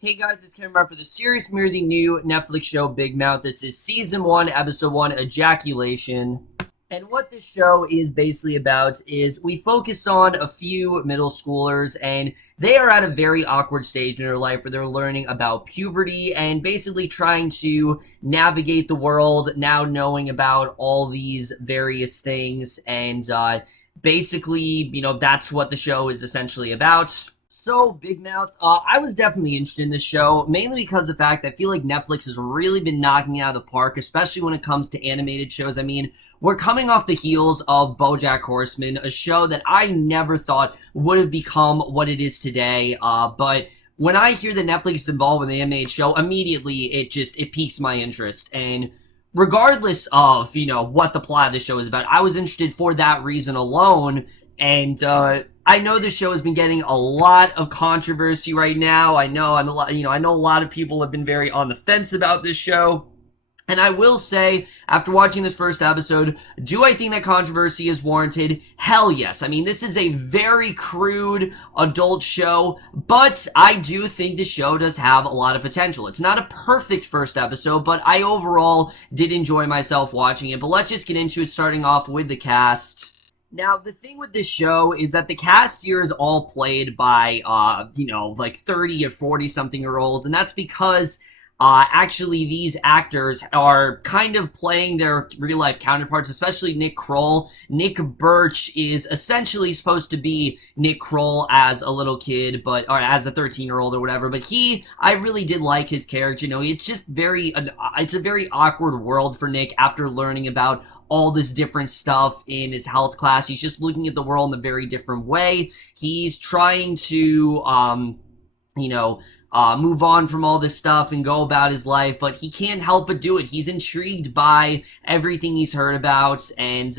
Hey guys, it's Cameron for the series mirror the new Netflix show Big Mouth. This is season 1, episode 1, Ejaculation. And what this show is basically about is we focus on a few middle schoolers, and they are at a very awkward stage in their life where they're learning about puberty and basically trying to navigate the world, now knowing about all these various things. And basically, that's what the show is essentially about. So, Big Mouth, I was definitely interested in this show, mainly because of the fact that I feel like Netflix has really been knocking it out of the park, especially when it comes to animated shows. I mean, we're coming off the heels of Bojack Horseman, a show that I never thought would have become what it is today, but when I hear that Netflix is involved with an animated show, immediately it piques my interest, and regardless of, what the plot of the show is about, I was interested for that reason alone, and, I know the show has been getting a lot of controversy right now. I know a lot of people have been very on the fence about this show. And I will say, after watching this first episode, do I think that controversy is warranted? Hell yes. I mean, this is a very crude adult show, but I do think the show does have a lot of potential. It's not a perfect first episode, but I overall did enjoy myself watching it. But let's just get into it, starting off with the cast. Now, the thing with this show is that the cast here is all played by, like 30 or 40-something-year-olds, and that's because, actually, these actors are kind of playing their real-life counterparts, especially Nick Kroll. Nick Birch is essentially supposed to be Nick Kroll as a little kid, or as a 13-year-old or whatever, but I really did like his character. It's just it's a very awkward world for Nick after learning about all this different stuff in his health class. He's just looking at the world in a very different way. He's trying to, move on from all this stuff and go about his life, but he can't help but do it. He's intrigued by everything he's heard about, and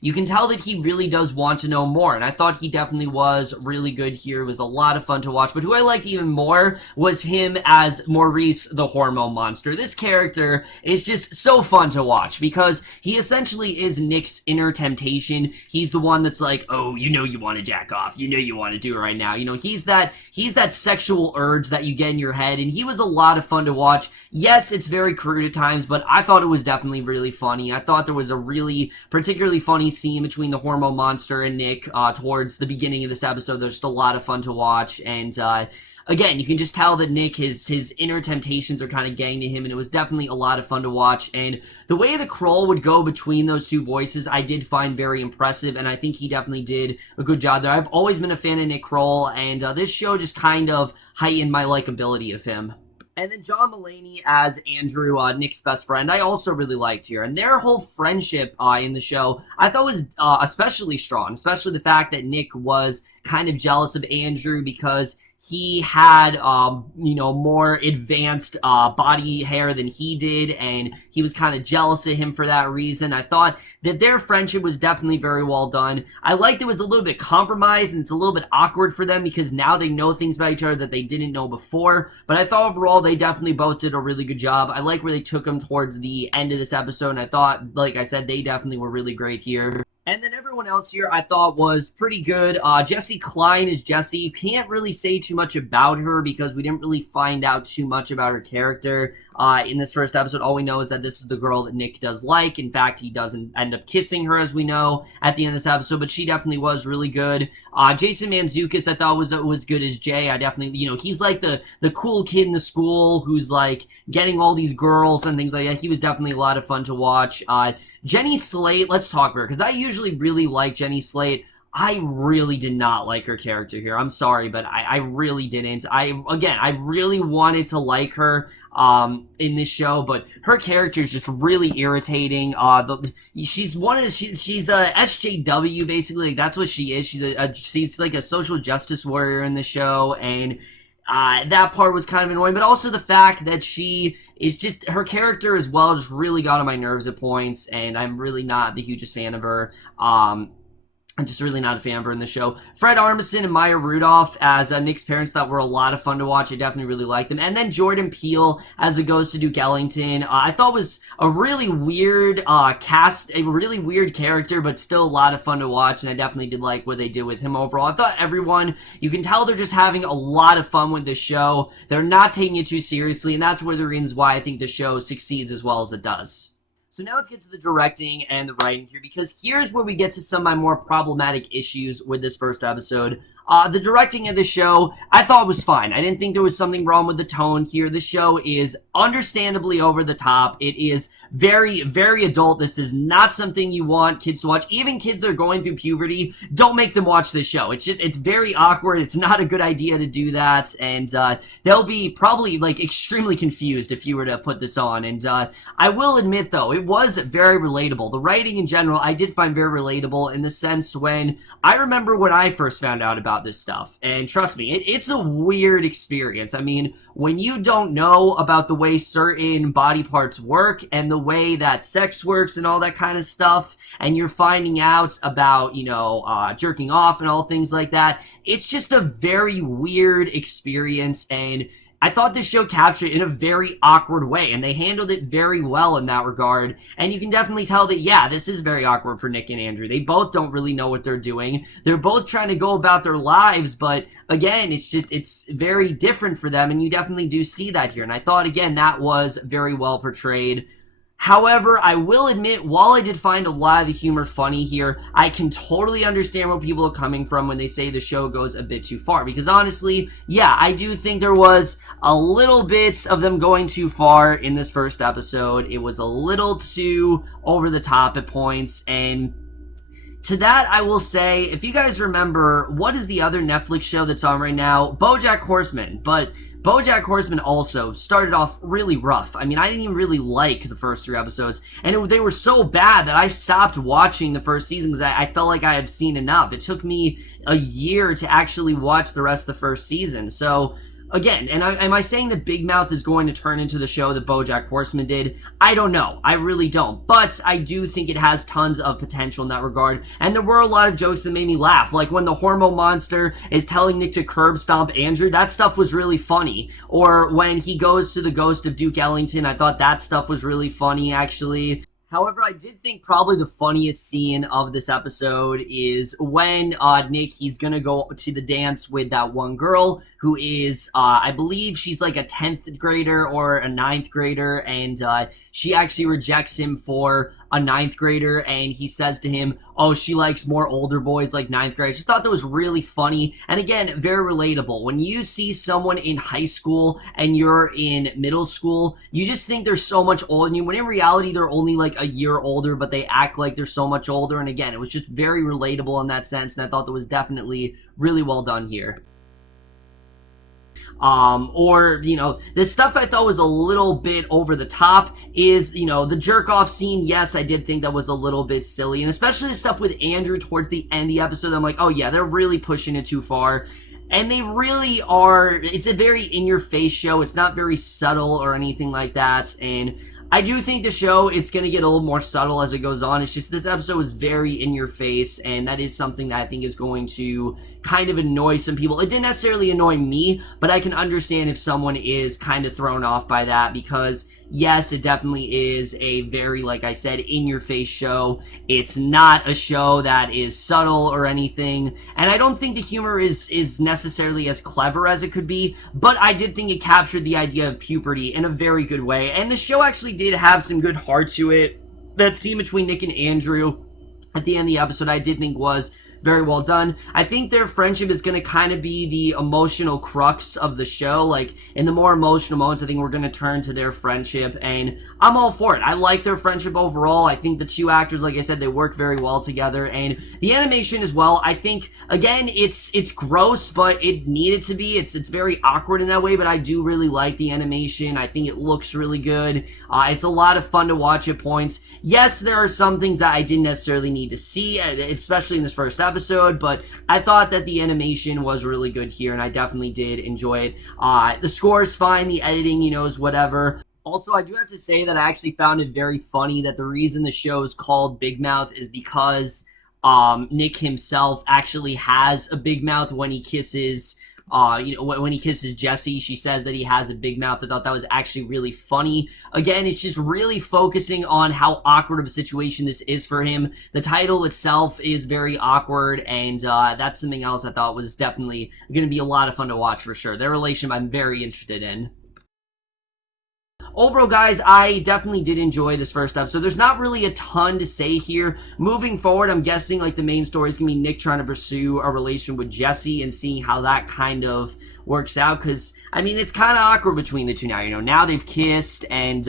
you can tell that he really does want to know more, and I thought he definitely was really good here. It was a lot of fun to watch, but who I liked even more was him as Maurice the Hormone Monster. This character is just so fun to watch because he essentially is Nick's inner temptation. He's the one that's like, oh, you want to jack off. You want to do it right now. He's that sexual urge that you get in your head, and he was a lot of fun to watch. Yes, it's very crude at times, but I thought it was definitely really funny. I thought there was a really particularly funny scene between the Hormone Monster and Nick towards the beginning of this episode. There's just a lot of fun to watch, and again, you can just tell that Nick, his inner temptations are kind of getting to him, and it was definitely a lot of fun to watch. And the way the Kroll would go between those two voices, I did find very impressive, and I think he definitely did a good job there. I've always been a fan of Nick Kroll, and this show just kind of heightened my likability of him. And then John Mulaney as Andrew, Nick's best friend, I also really liked here. And their whole friendship in the show, I thought was especially strong, especially the fact that Nick was kind of jealous of Andrew because he had, more advanced body hair than he did, and he was kind of jealous of him for that reason. I thought that their friendship was definitely very well done. I liked it was a little bit compromised, and it's a little bit awkward for them because now they know things about each other that they didn't know before, but I thought overall they definitely both did a really good job. I like where they took them towards the end of this episode, and I thought, like I said, they definitely were really great here. And then everyone else here I thought was pretty good. Jessi Klein is Jessi. Can't really say too much about her because we didn't really find out too much about her character in this first episode. All we know is that this is the girl that Nick does like. In fact, he doesn't end up kissing her, as we know, at the end of this episode, but she definitely was really good. Jason Mantzoukas I thought was good as Jay. I definitely, he's like the cool kid in the school who's like getting all these girls and things like that. He was definitely a lot of fun to watch. Jenny Slate, let's talk about her, because I usually really like Jenny Slate. I really did not like her character here. I'm sorry, but I really didn't. I really wanted to like her in this show, but her character is just really irritating. She's a SJW, basically. Like, that's what she is. She's like a social justice warrior in the show, and that part was kind of annoying, but also the fact that her character as well just really got on my nerves at points, and I'm really not the hugest fan of her. I'm just really not a fan of her in the show. Fred Armisen and Maya Rudolph as Nick's parents that were a lot of fun to watch. I definitely really liked them. And then Jordan Peele as a ghost to Duke Ellington. I thought was a really weird cast, a really weird character, but still a lot of fun to watch. And I definitely did like what they did with him overall. I thought everyone, you can tell they're just having a lot of fun with the show. They're not taking it too seriously, and that's one of the reasons why I think the show succeeds as well as it does. So now let's get to the directing and the writing here, because here's where we get to some of my more problematic issues with this first episode. The directing of the show, I thought was fine. I didn't think there was something wrong with the tone here. The show is understandably over the top. It is very, very adult. This is not something you want kids to watch. Even kids that are going through puberty, don't make them watch this show. It's very awkward. It's not a good idea to do that, and they'll be probably, like, extremely confused if you were to put this on. And I will admit, though, it was very relatable. The writing in general, I did find very relatable in the sense when I remember when I first found out about this stuff, and trust me, it's a weird experience. I mean, when you don't know about the way certain body parts work and the way that sex works and all that kind of stuff, and you're finding out about, you know, jerking off and all things like that, it's just a very weird experience, and I thought this show captured it in a very awkward way, and they handled it very well in that regard. And you can definitely tell that, yeah, this is very awkward for Nick and Andrew. They both don't really know what they're doing. They're both trying to go about their lives, but again, it's very different for them, and you definitely do see that here. And I thought, again, that was very well portrayed. However, I will admit, while I did find a lot of the humor funny here, I can totally understand where people are coming from when they say the show goes a bit too far. Because honestly, yeah, I do think there was a little bit of them going too far in this first episode. It was a little too over the top at points, and to that, I will say, if you guys remember, what is the other Netflix show that's on right now? Bojack Horseman. But Bojack Horseman also started off really rough. I mean, I didn't even really like the first 3 episodes, and they were so bad that I stopped watching the first season because I felt like I had seen enough. It took me a year to actually watch the rest of the first season. So again, and am I saying that Big Mouth is going to turn into the show that Bojack Horseman did? I don't know. I really don't. But I do think it has tons of potential in that regard. And there were a lot of jokes that made me laugh. Like when the hormone monster is telling Nick to curb stomp Andrew, that stuff was really funny. Or when he goes to the ghost of Duke Ellington, I thought that stuff was really funny, actually. However, I did think probably the funniest scene of this episode is when Nick, he's going to go to the dance with that one girl who is, I believe she's like a 10th grader or a 9th grader, and she actually rejects him for a 9th grader, and he says to him, oh, she likes more older boys like 9th graders. I just thought that was really funny, and again, very relatable. When you see someone in high school and you're in middle school, you just think they're so much older than you, when in reality, they're only like a year older, but they act like they're so much older, and again, it was just very relatable in that sense, and I thought that was definitely really well done here. Or, you know, the stuff I thought was a little bit over the top is, you know, the jerk-off scene. Yes, I did think that was a little bit silly, and especially the stuff with Andrew towards the end of the episode. I'm like, oh yeah, they're really pushing it too far. And they really are. It's a very in-your-face show. It's not very subtle or anything like that, and I do think the show, it's going to get a little more subtle as it goes on. It's just this episode was very in your face, and that is something that I think is going to kind of annoy some people. It didn't necessarily annoy me, but I can understand if someone is kind of thrown off by that, because yes, it definitely is a very, like I said, in-your-face show. It's not a show that is subtle or anything, and I don't think the humor is necessarily as clever as it could be, but I did think it captured the idea of puberty in a very good way, and the show actually did have some good heart to it. That scene between Nick and Andrew at the end of the episode, I did think was very well done. I think their friendship is going to kind of be the emotional crux of the show. Like, in the more emotional moments, I think we're going to turn to their friendship, and I'm all for it. I like their friendship overall. I think the 2 actors, like I said, they work very well together, and the animation as well, I think, again, it's gross, but it needed to be. It's very awkward in that way, but I do really like the animation. I think it looks really good. It's a lot of fun to watch at points. Yes, there are some things that I didn't necessarily need to see, especially in this first episode, but I thought that the animation was really good here, and I definitely did enjoy it. The score is fine, the editing, you know, is whatever. Also, I do have to say that I actually found it very funny that the reason the show is called Big Mouth is because Nick himself actually has a big mouth when he kisses when he kisses Jessi. She says that he has a big mouth. I thought that was actually really funny. Again, it's just really focusing on how awkward of a situation this is for him. The title itself is very awkward, and that's something else I thought was definitely going to be a lot of fun to watch for sure. Their relationship I'm very interested in. Overall, guys, I definitely did enjoy this first episode. There's not really a ton to say here. Moving forward, I'm guessing like the main story is going to be Nick trying to pursue a relation with Jessi and seeing how that kind of works out. Because, I mean, it's kind of awkward between the two now. You know, now they've kissed and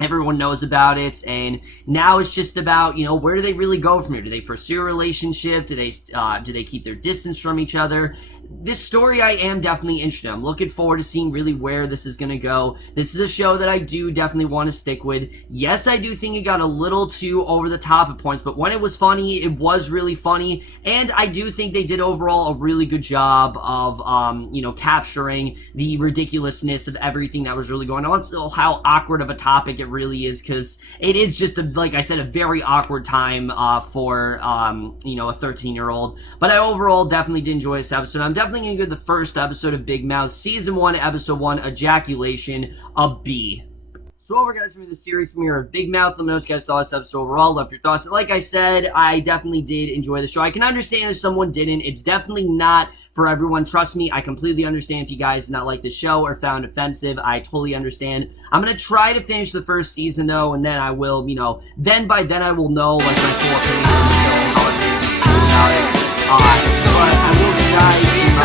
everyone knows about it, and now it's just about, you know, where do they really go from here? Do they pursue a relationship? Do they keep their distance from each other? This story I am definitely interested in. I'm looking forward to seeing really where this is going to go. This is a show that I do definitely want to stick with. Yes, I do think it got a little too over the top at points, but when it was funny, it was really funny, and I do think they did overall a really good job of, you know, capturing the ridiculousness of everything that was really going on. So how awkward of a topic it really is, because it is just, like I said, a very awkward time for, you know, a 13-year-old. But I overall definitely did enjoy this episode. I'm definitely going to give the first episode of Big Mouth, Season 1, Episode 1, Ejaculation, a B. So overall, guys, from the series premiere of Big Mouth, let me know what you guys thought of this episode overall. Left your thoughts. Like I said, I definitely did enjoy the show. I can understand if someone didn't. It's definitely not for everyone. Trust me, I completely understand if you guys did not like the show or found offensive. I totally understand. I'm going to try to finish the first season, though, and then I will, you know, by then I will know, like, my full opinion on the show and how I feel about it. But I will, guys,